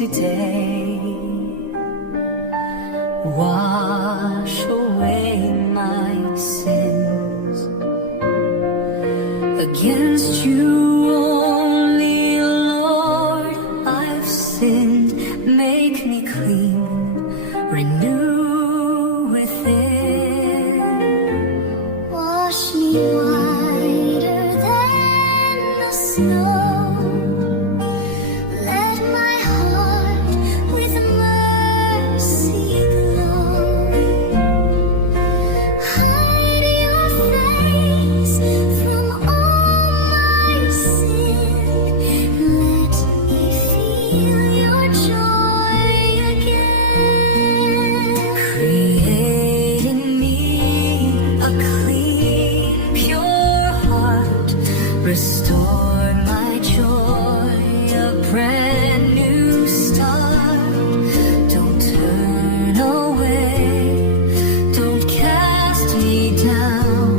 today. Wash away my sins. Against you only, Lord, I've sinned. Make me clean, renew within. Wash me whiter than the snow. Let my heart with mercy glow. Hide your face from all my sin. Let me feel your joy again. Create in me a clean, pure heart. Restore my joy, a brand new start. Don't turn away, don't cast me down.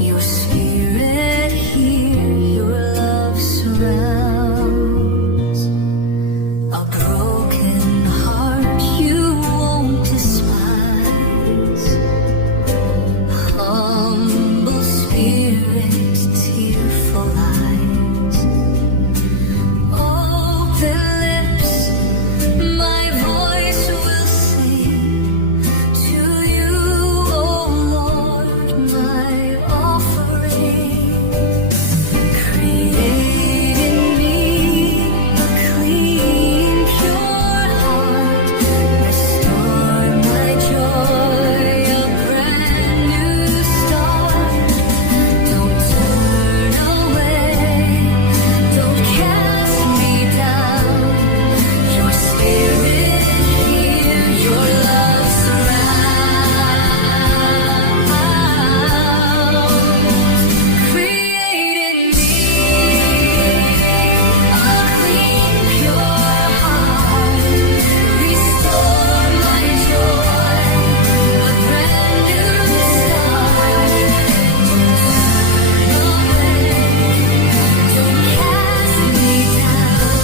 Your spirit here, your love surrounds. A broken heart you won't despise. Humble spirit, tearful eyes. Open lips, my voice will sing to you, oh Lord, my offering. Create in me a clean, pure heart. Restore my joy, a brand new start. Don't turn away, don't cast me down. Your spirit here, your love surrounds. Create in me a clean, pure heart. Restore my joy, a brand new start. Don't turn away, don't cast me down.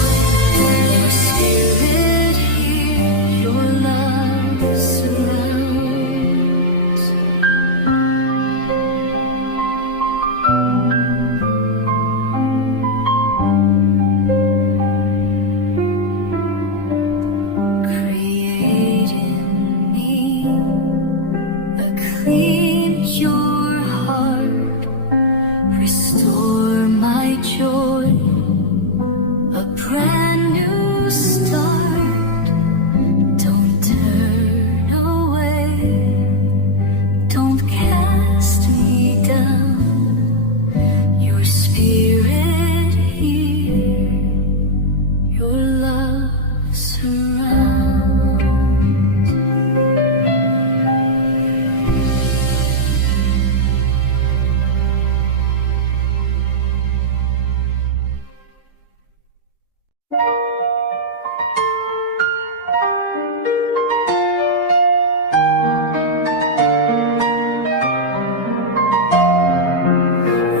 Your spirit here, your love surrounds. Create in me a clean, pure heart. Restore my joy, a brand new start. Don't turn away, don't cast me down. Your spirit here, your love surrounds.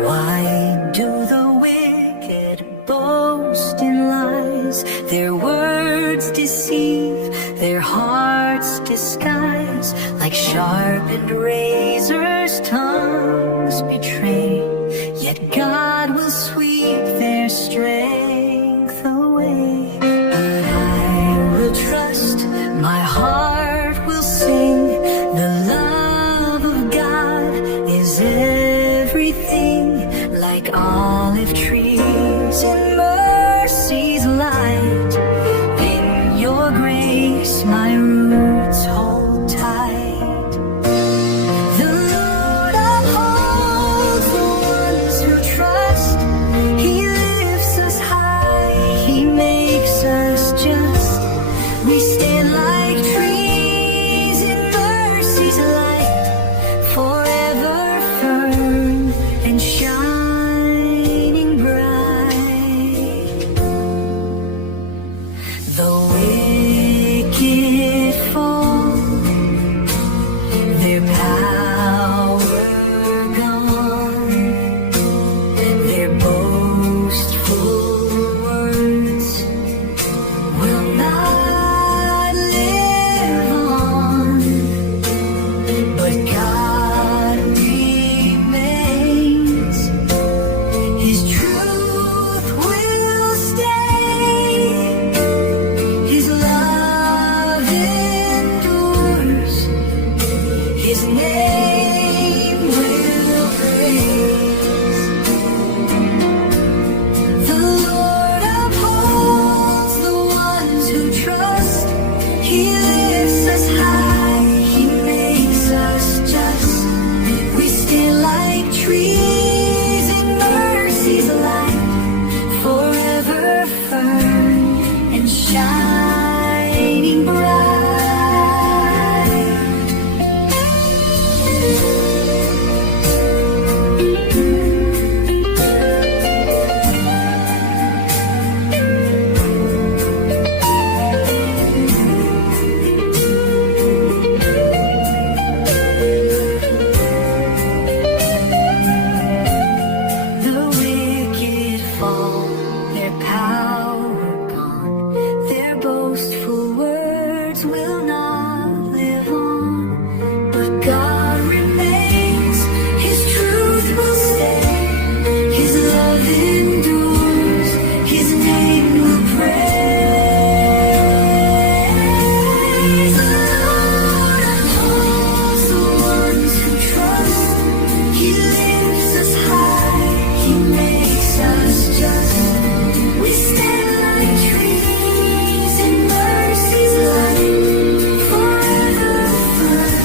Why do the wicked boast in lies? Their words deceive, their hearts disguise. Like sharpened razors, tongues betray. Yet God will sweep their strength away. But I will trust, my heart will sing. The love of God is everything. Like olive trees in mercy's light. In your grace my roots hold tight. The power gone. Their boastful words will not live on. But God remains, His truth will stand, His love endures, His name will praise. The Lord upholds the ones who trust. He lifts us high, He makes us just. We stand like trees in mercy's light, forever firm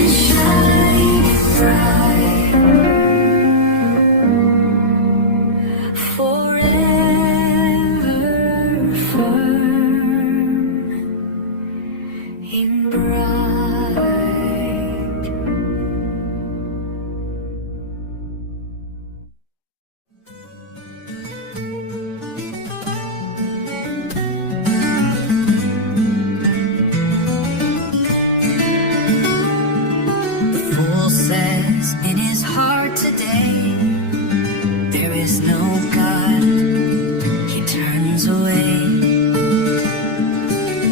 and shining bright. Forever firm and bright. The fool says in his heart today, there is no God. He turns away.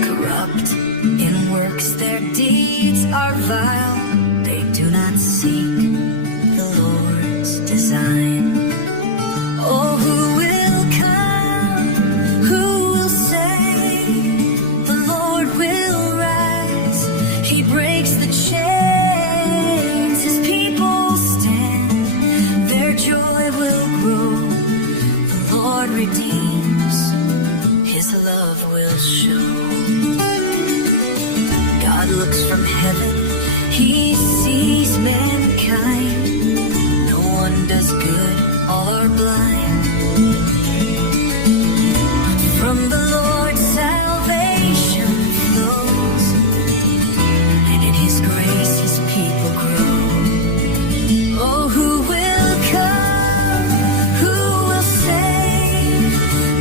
Corrupt in works, their deeds are vile. They do not seek the Lord's design. Oh, who will come? Who will say? The Lord will rise. He breaks the chains. His people stand. Their joy will grow. The Lord redeems. His love will show. God looks from heaven. He sees mankind. No one does good. All are blind. From the Lord salvation flows, and in His grace His people grow. Oh, who will come? Who will save?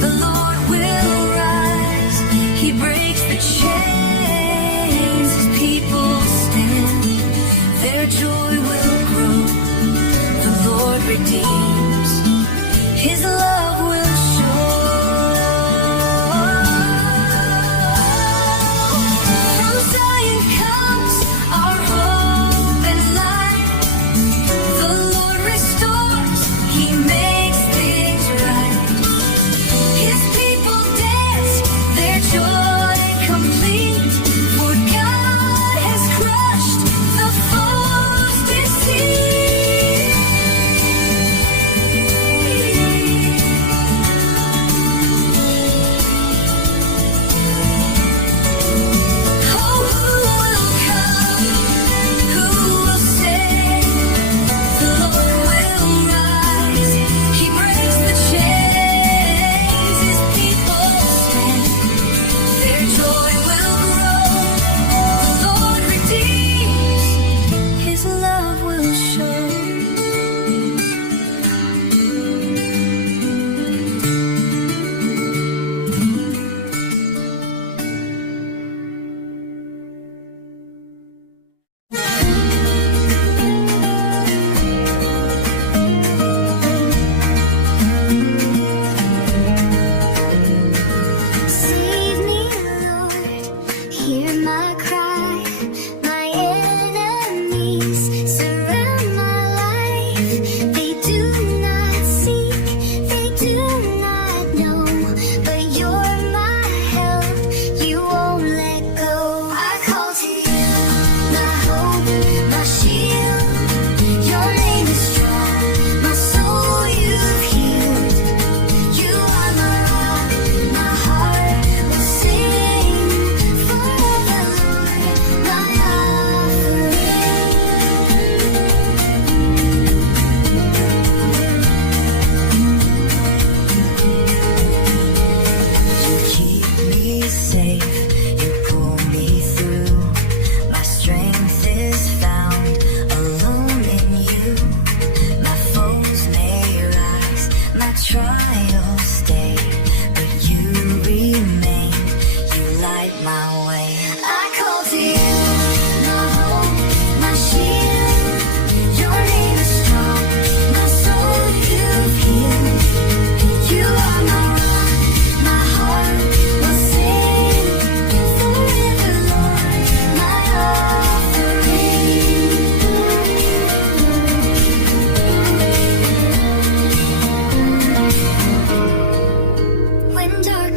The Lord will rise. He breaks the chains. His people stand. Their joy will grow. The Lord redeems. His love will show. From Zion comes our hope and light. The Lord restores, He makes things right. His people dance, their joy complete. For God has crushed the foe's deceit.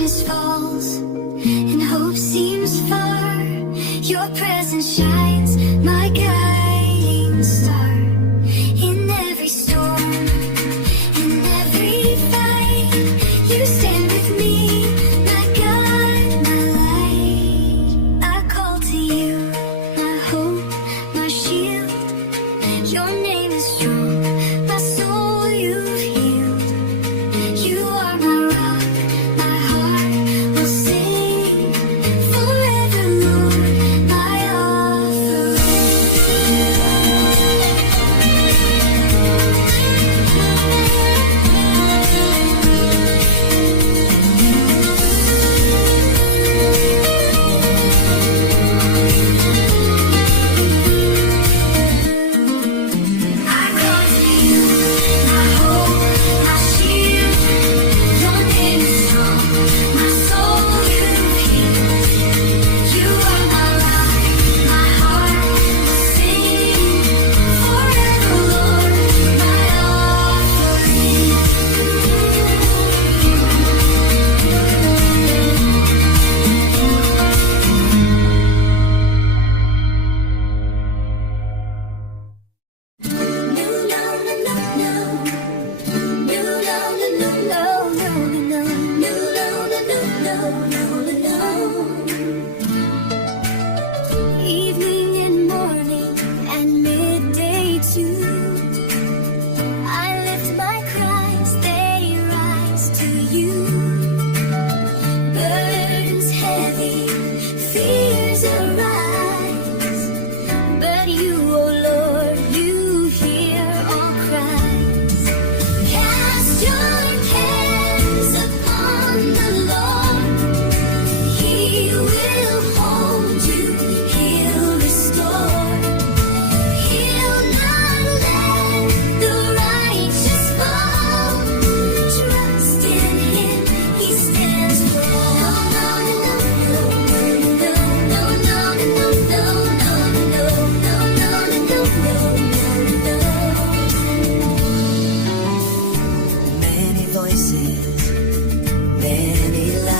darkness falls and hope seems far, your presence shines, my guiding star. In every storm, in every fight, you stand with me, my God, my light. I call to you, my hope, my shield. Your name is strong, my soul you've healed. You are my rock, my heart will sing forever, Lord, my I call to you, my hope, my shield. Your name is strong, my soul you've healed. You are my rock, my heart will sing forever, Lord, my offering. Evening and morning and midday too, I lift my cries, they rise to you. Burdens heavy, fears arise, but you, oh Lord, you hear all cries. Cast your cares upon the Lord, He will hold you, He'll restore. He'll not let the righteous fall. Trust in Him, He stands tall. Many voices, many lies.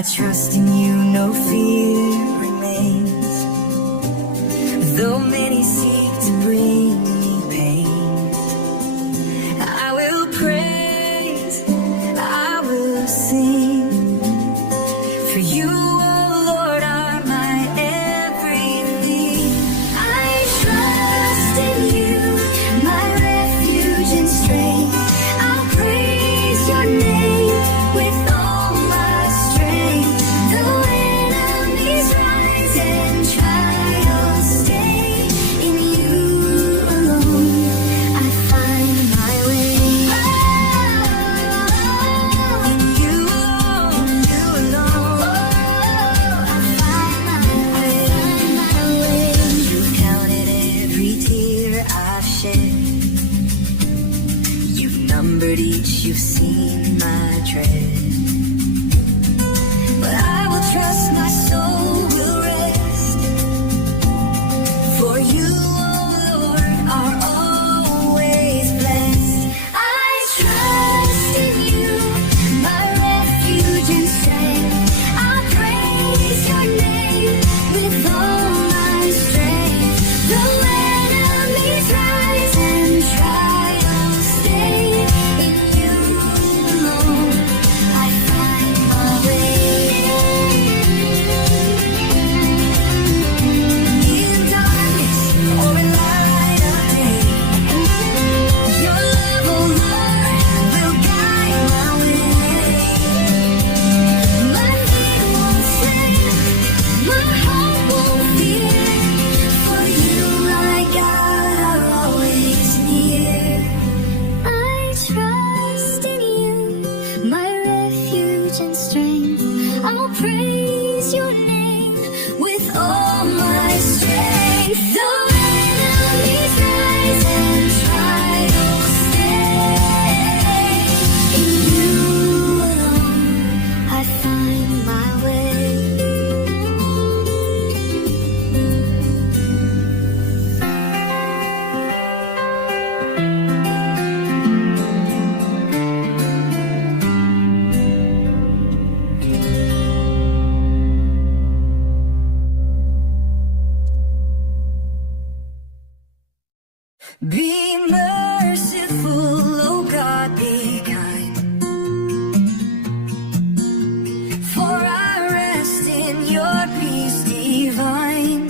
I trust in you, no fear remains. Though many seek to bring me pain, I will praise, I will sing. For you, oh Lord, are my everything. I trust in you, my refuge and strength. I'll praise your name with all my strength. Though enemies rise and trials stay, in you alone I find my way. In you alone, I find my way. You've counted every tear I've shed. You've numbered each, you've seen my tread. But I will trust, my soul will rest. For you, oh Lord, are always blessed. I trust in you, my refuge and strength. I'll praise your name with all my strength. Though enemies rise and trials stay, in you alone I find my way. In darkness or in light of day, your love, oh Lord, will guide my way. My feet won't slip, my heart won't fear. For you, my God, are always near. I trust in you, my refuge and strength. I'll praise your name with all my strength. Though enemies rise and trials stay, in you alone I find my way. Be merciful, oh God, be kind. For I rest in your peace divine.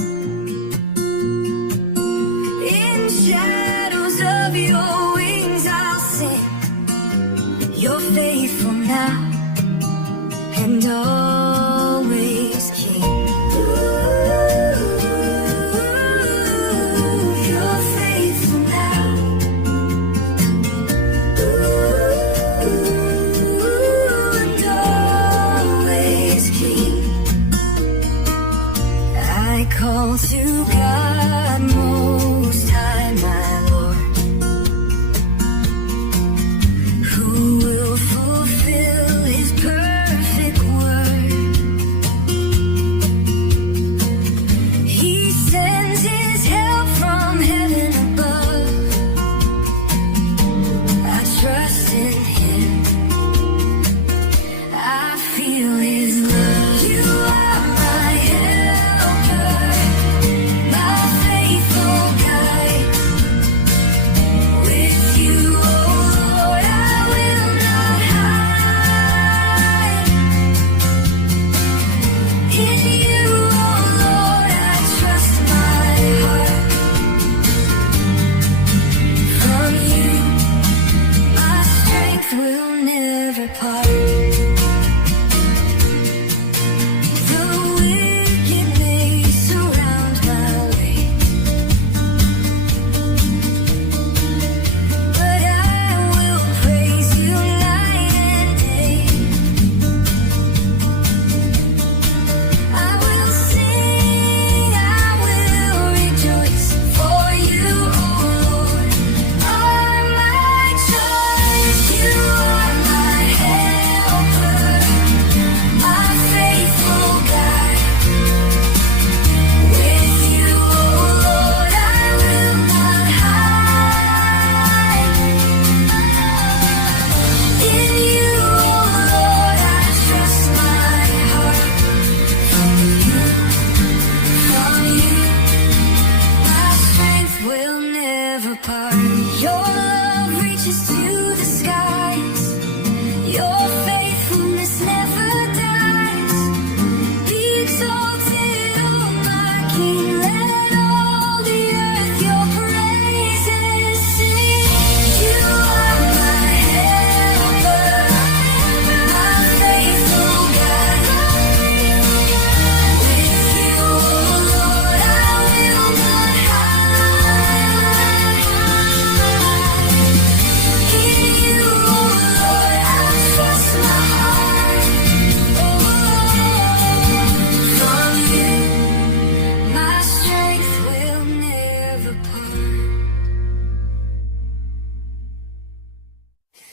In shadows of your wings I'll sing. You're faithful now and always King. You're faithful now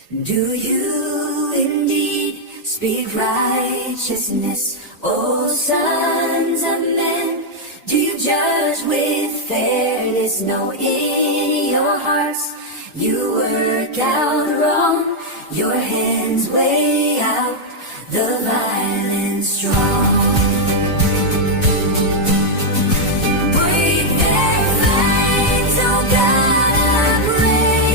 Do you indeed speak righteousness, O sons of men? Do you judge with fairness? No, in your hearts you work out wrong. Your hands weigh out the violent strong. Break their fangs, oh God, I pray.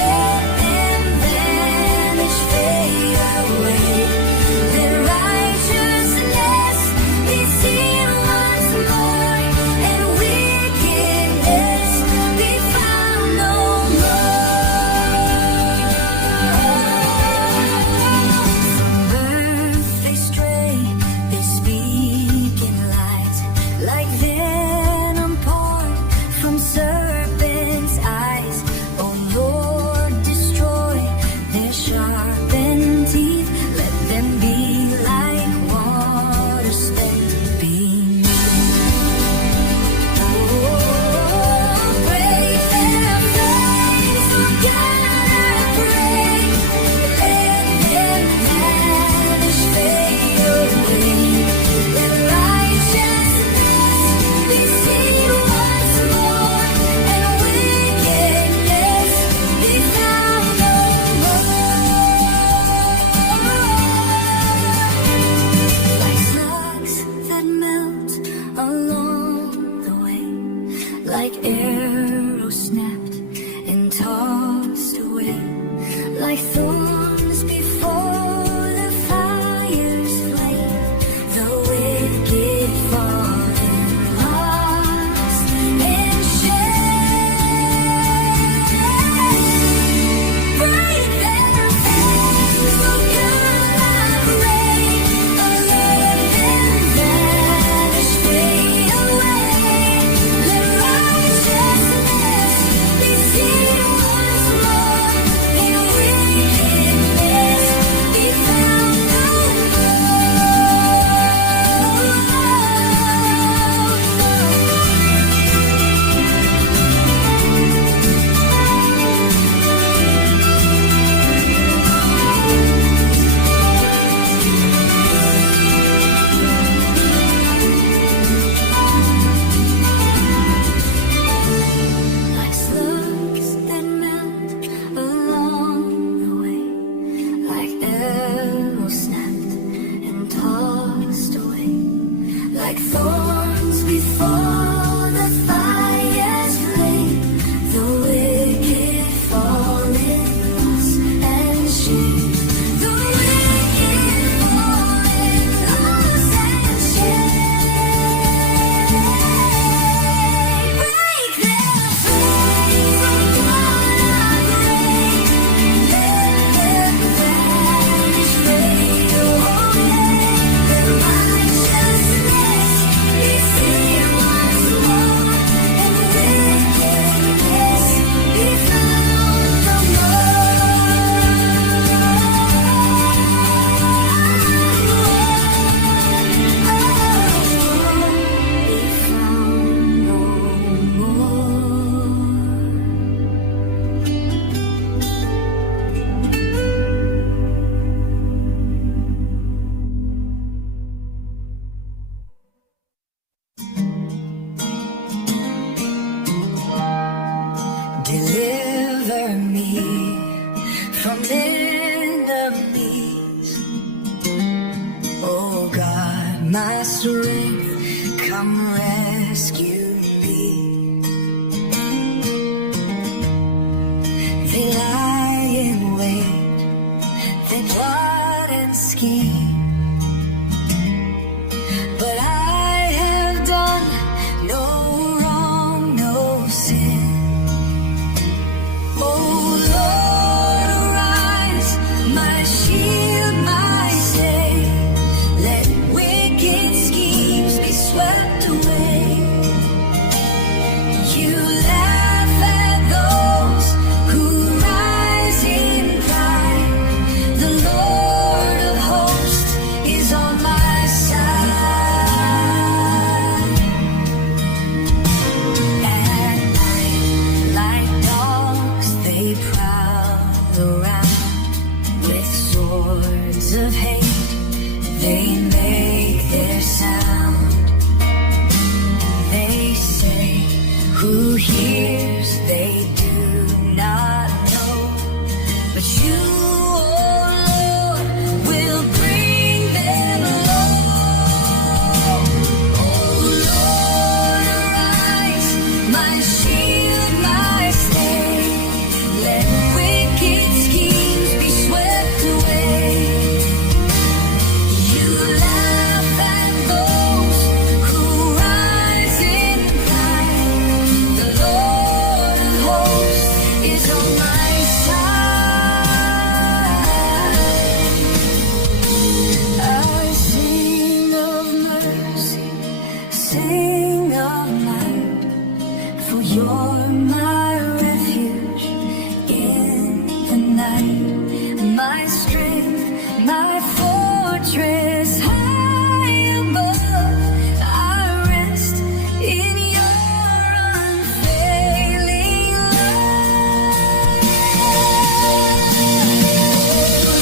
Let them vanish, fade away. Let righteousness be seen once more, and wickedness be found no more. Birth they stray, they speak in lies, like venom poured from serpents' eyes. Oh Lord, destroy their sharpened teeth. Let them be like water spent beneath. Break their fangs, oh God, I pray. Let them vanish, fade away. Let righteousness be seen once more, and wickedness be found no more. Like slugs that melt along the way, like arrows snapped and tossed away, like thorns before the fire's flame. The wicked fall lost in shame. Break their fangs, oh God, I pray. Let them vanish, fade away. Let righteousness be seen once more, and wickedness who hears they do not know, but you, oh Lord, will bring them low. Oh Lord, arise, my shield, my stay. Let wicked schemes be swept away. You laugh at those who rise in pride. The Lord of hosts is on my side. I sing of mercy, sing of might, for you're my refuge in the night, my strength, my fortress high above. I rest in your unfailing love.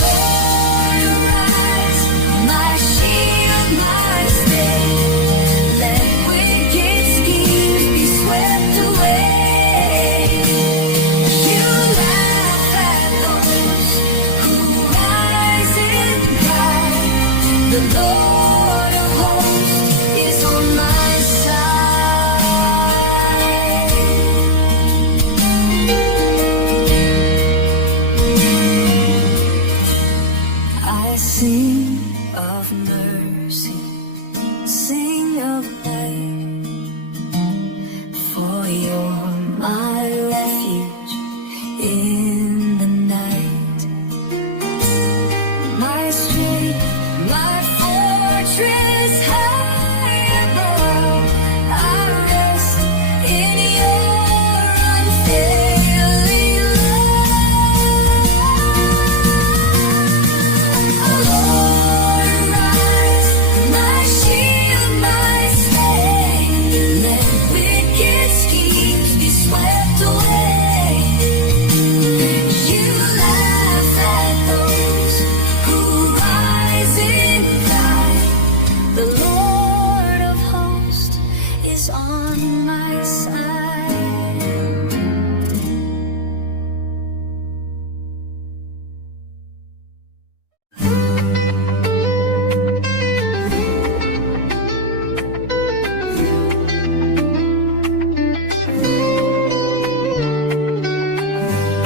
Lord, arise, my shield, my stay. Let wicked schemes be swept away. You laugh at those who rise in pride. The Lord of hosts is on my side. I sing of mercy, sing of light, for you're my refuge in the night, my strength, my fortress high above. I rest in your unfailing love. Lord, arise, my shield, my stay. Let wicked schemes be swept away. You laugh at those who rise in pride. The Lord of hosts is on my side.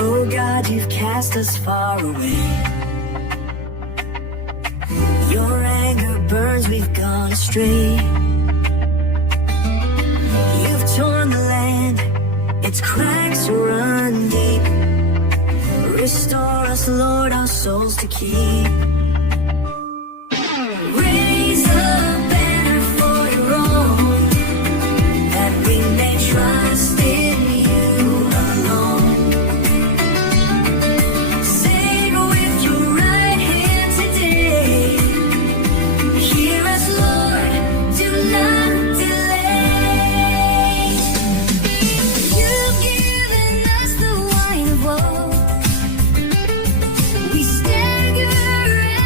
Oh God, you've cast us far away. Your anger burns, we've gone astray. You've torn the land, its cracks run deep. Restore us, Lord, our souls to keep. Raise a banner for your own, that we may trust in you alone. Save with your right hand today. Hear us, Lord, do not delay. You've given us the wine of woe. We stagger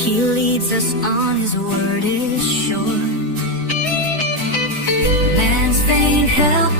He leads us on, his word is sure. Man's faint help